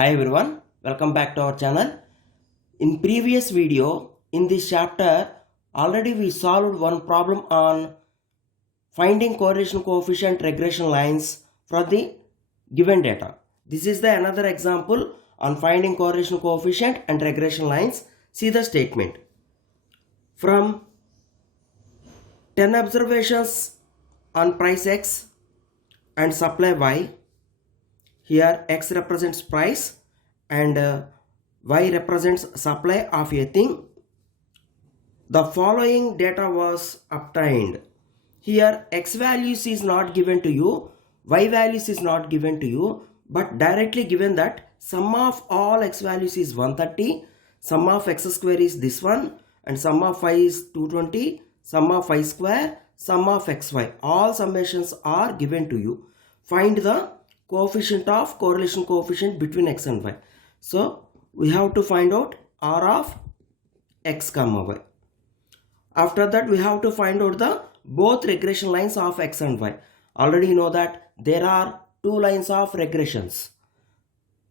Hi everyone, welcome back to our channel. In previous video, in this chapter, already we solved one problem on finding correlation coefficient regression lines for the given data. This is the another example on finding correlation coefficient and regression lines. See the statement. From 10 observations on price X and supply Y, here X represents price and Y represents supply of a thing. The following data was obtained. Here X values is not given to you, Y values is not given to you, but directly given that sum of all X values is 130, sum of X square is this one, and sum of Y is 220, sum of Y square, sum of XY. All summations are given to you. Find the coefficient of correlation coefficient between X and Y. So we have to find out R of X comma Y. After that we have to find out the both regression lines of X and Y. Already you know that there are two lines of regressions.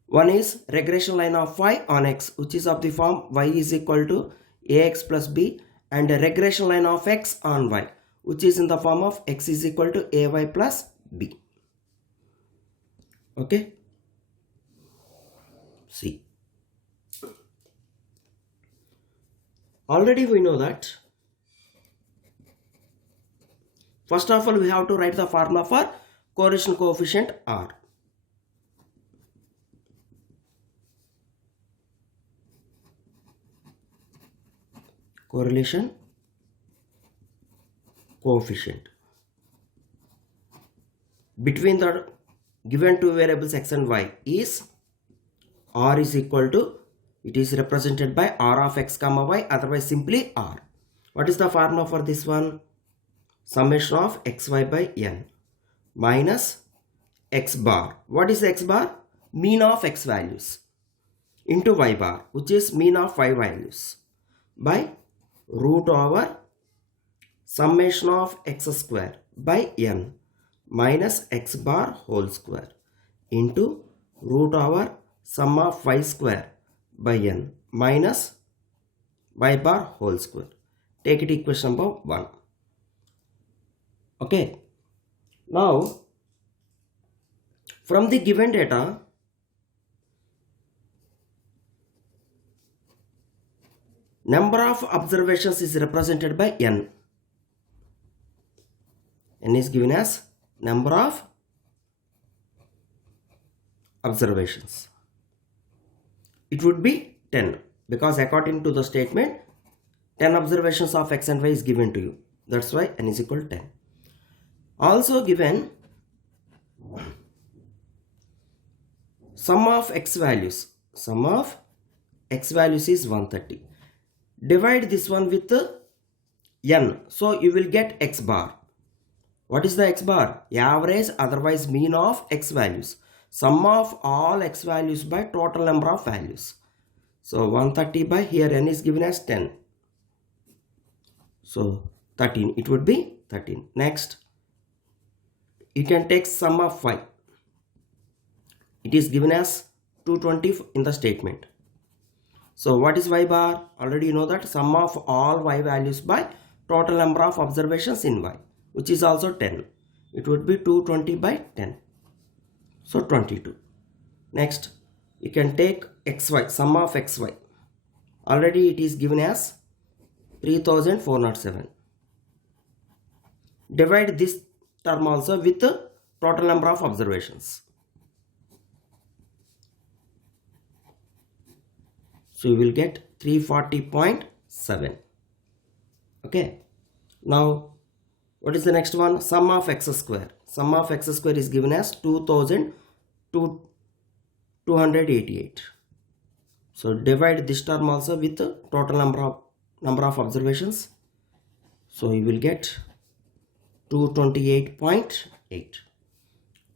One is regression line of Y on X, which is of the form Y is equal to AX plus B, and a regression line of X on Y, which is in the form of X is equal to AY plus B. Okay, see, already we know that first of all we have to write the formula for correlation coefficient R. Correlation coefficient between the given two variables X and Y is R is equal to, it is represented by R of X comma Y, otherwise simply R. What is the formula for this one? Summation of xy by n minus x bar. What is x bar? Mean of x values into y bar, which is mean of y values, by root over summation of x square by n minus x bar whole square into root over sum of y square by n minus y bar whole square. Take it equation number 1. Okay, now from the given data, number of observations is represented by n. N is given as number of observations. It would be 10 because according to the statement 10 observations of X and Y is given to you. That's why n is equal to 10. Also given sum of X values. Sum of X values is 130. Divide this one with n. So you will get X bar. What is the X bar? Average, otherwise mean of X values. Sum of all X values by total number of values. So 130 by, here n is given as 10. So 13. It would be 13. Next, you can take sum of Y. It is given as 220 in the statement. So what is Y bar? Already you know that sum of all Y values by total number of observations in Y, which is also 10. It would be 220 by 10. So 22. Next, you can take XY, sum of XY. Already it is given as 3407. Divide this term also with the total number of observations. So you will get 340.7. Okay. Now, what is the next one? Sum of X square. Sum of X square is given as 2288. So divide this term also with the total number of observations. So you will get 228.8.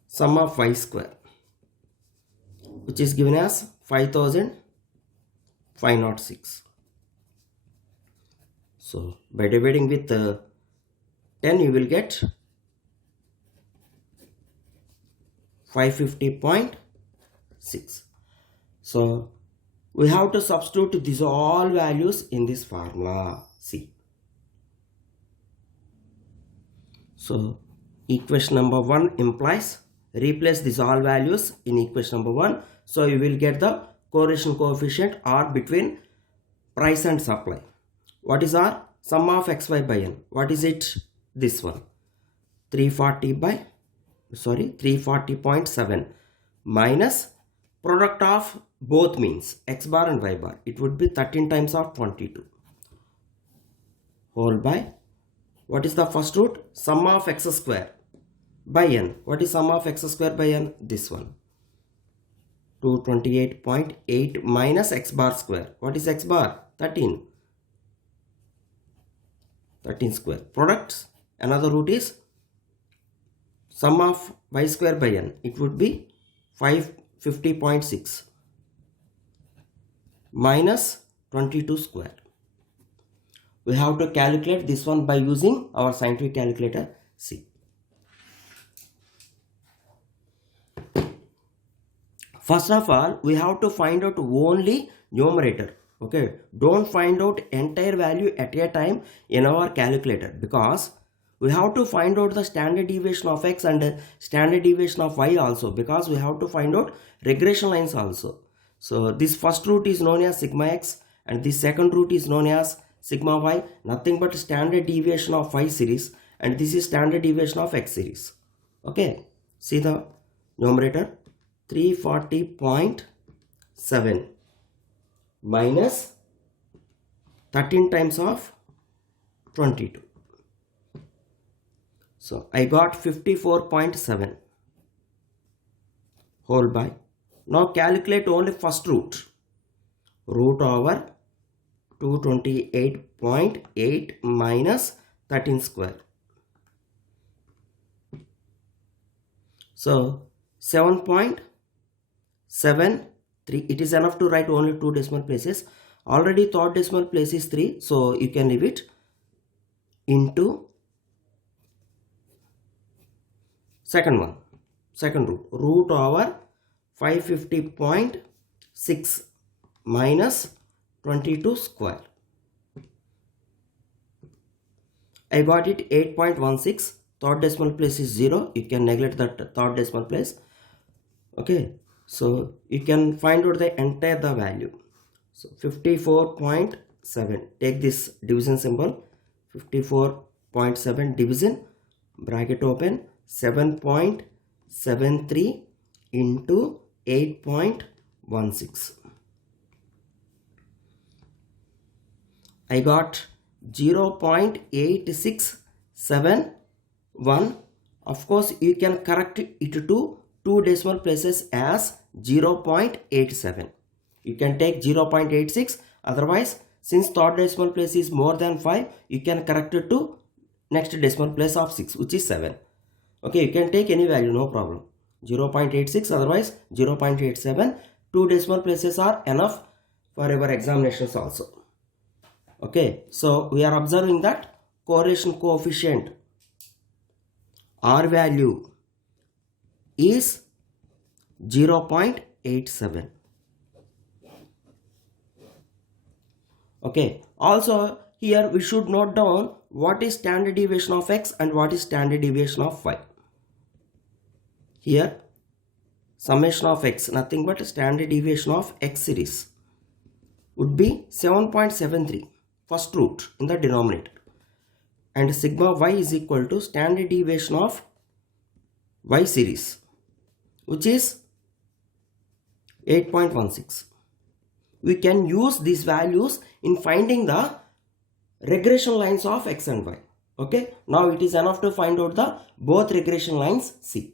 Sum of Y square, which is given as 5506. So by dividing with 10 you will get 550.6. So we have to substitute these all values in this formula. See. So equation number 1 implies replace these all values in equation number 1. So you will get the correlation coefficient R between price and supply. What is R? Sum of xy by n. What is it? This one. 340.7 minus product of both means x bar and y bar. It would be 13 times of 22 whole by, what is the first root? Sum of x square by n. What is sum of x square by n? This one. 228.8 minus x bar square. What is x bar? 13 square. Products, another root is sum of y square by n. It would be 550.6 minus 22 square. We have to calculate this one by using our scientific calculator. See. First of all, we have to find out only numerator. Okay, don't find out entire value at a time in our calculator, because we have to find out the standard deviation of x and standard deviation of y also, because we have to find out regression lines also. So this first root is known as sigma x and this second root is known as sigma y, nothing but standard deviation of y series, and this is standard deviation of x series. Okay, see the numerator 340.7 minus 13 times of 22. So I got 54.7 whole by. Now calculate only first root. Root over 228.8 minus 13 square. So 7.73. It is enough to write only two decimal places. Already third decimal place is 3, so you can leave it, into second one, second root, root over 550.6 minus 22 square. I got it 8.16. Third decimal place is 0. You can neglect that third decimal place. Okay, so you can find out the entire the value. So 54.7. Take this division symbol. 54.7 division, bracket open, 7.73 into 8.16. I got 0.8671. Of course, you can correct it to two decimal places as 0.87. You can take 0.86. Otherwise, since third decimal place is more than 5, you can correct it to next decimal place of 6, which is 7. Okay, you can take any value, no problem. 0.86, otherwise 0.87. Two decimal places are enough for your examinations also. Okay, so we are observing that correlation coefficient R value is 0.87. Okay, also here we should note down what is standard deviation of x and what is standard deviation of y. Here summation of x, nothing but standard deviation of x series, would be 7.73, first root in the denominator, and sigma y is equal to standard deviation of y series, which is 8.16. We can use these values in finding the regression lines of x and y. Okay, now it is enough to find out the both regression lines. See,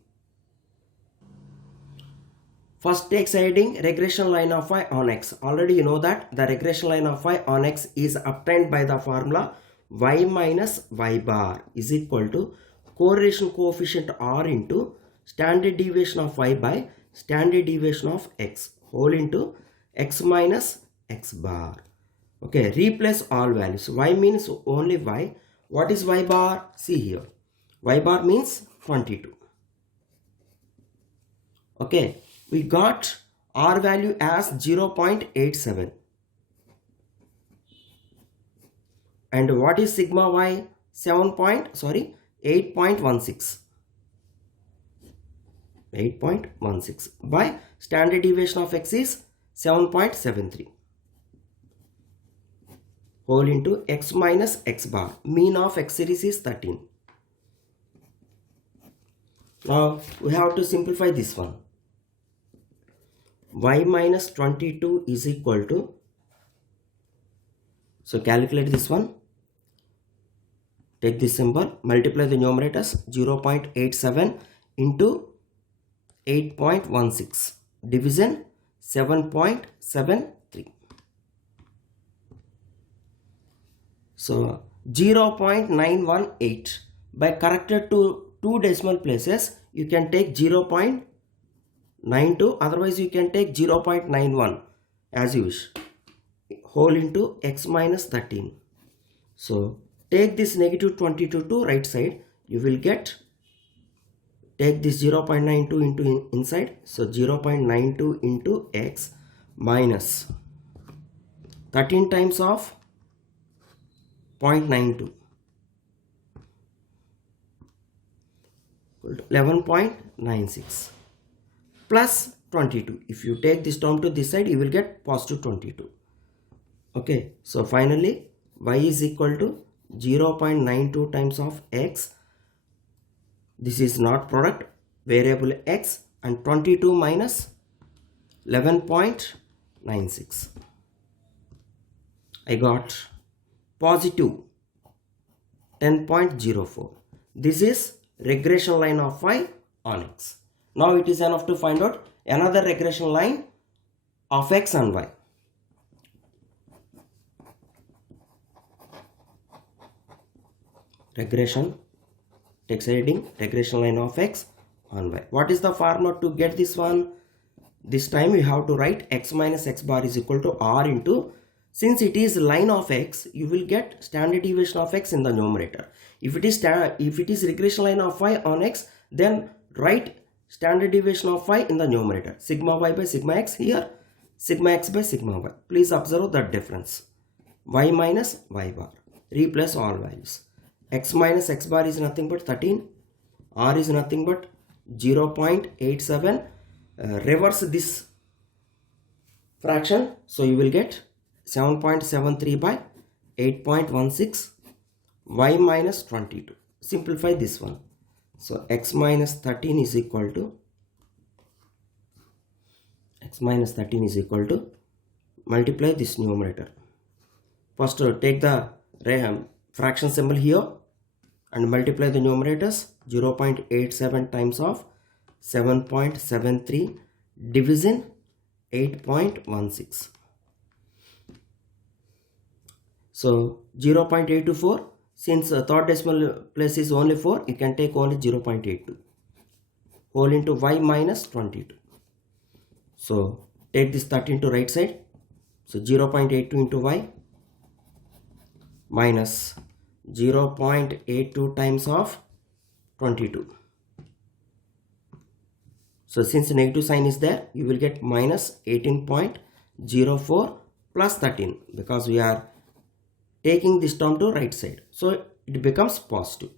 first take siding regression line of y on x. Already you know that the regression line of y on x is obtained by the formula y minus y bar is equal to correlation coefficient R into standard deviation of y by standard deviation of x whole into x minus x bar. Okay, replace all values. Y means only y. What is y bar? See here. Y bar means 22. Okay, we got R value as 0.87. And what is sigma y? 8.16. 8.16 by standard deviation of x is 7.73. Whole into x minus x bar. Mean of x series is 13. Now we have to simplify this one. Y minus 22 is equal to, so calculate this one. Take this symbol, multiply the numerators, 0.87 into 8.16, division 7.73. So 0.918. By corrected to 2 decimal places, you can take 0.92, otherwise you can take 0.91 as you wish. Whole into x minus 13. So take this negative 22 to right side, you will get, take this 0.92 into inside, so 0.92 into x minus 13 times of 0.92, 11.96 plus 22. If you take this term to this side, you will get positive 22. Okay, so finally y is equal to 0.92 times of x. This is not product, variable x, and 22 minus 11.96. I got positive 10.04. This is regression line of y on x. Now it is enough to find out another regression line of x and y. Regression, takes a heading, regression line of x on y. What is the formula to get this one? This time you have to write x minus x bar is equal to r into, since it is line of x, you will get standard deviation of x in the numerator. If it is regression line of y on x, then write standard deviation of y in the numerator. Sigma y by sigma x here, sigma x by sigma y. Please observe that difference. Y minus y bar. Replace all values. X minus x bar is nothing but 13. R is nothing but 0.87. Reverse this fraction. So you will get 7.73 by 8.16. Y minus 22. Simplify this one. So x minus 13 is equal to, multiply this numerator. First take the fraction symbol here and multiply the numerators. 0.87 times of 7.73 division 8.16. So 0.824, since third decimal place is only 4, you can take only 0.82. Whole into y minus 22. So take this 13 to right side. So 0.82 into y minus 0.82 times of 22. So since negative sign is there, you will get minus 18.04 plus 13, because we are taking this term to right side, so it becomes positive.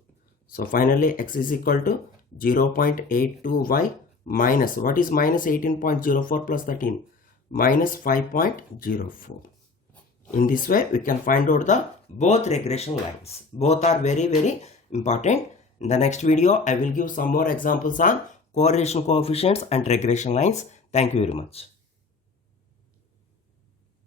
So finally x is equal to 0.82y minus, what is minus 18.04 plus 13? Minus 5.04. In this way we can find out the both regression lines. Both are very, very important. In the next video I will give some more examples on correlation coefficients and regression lines. Thank you very much.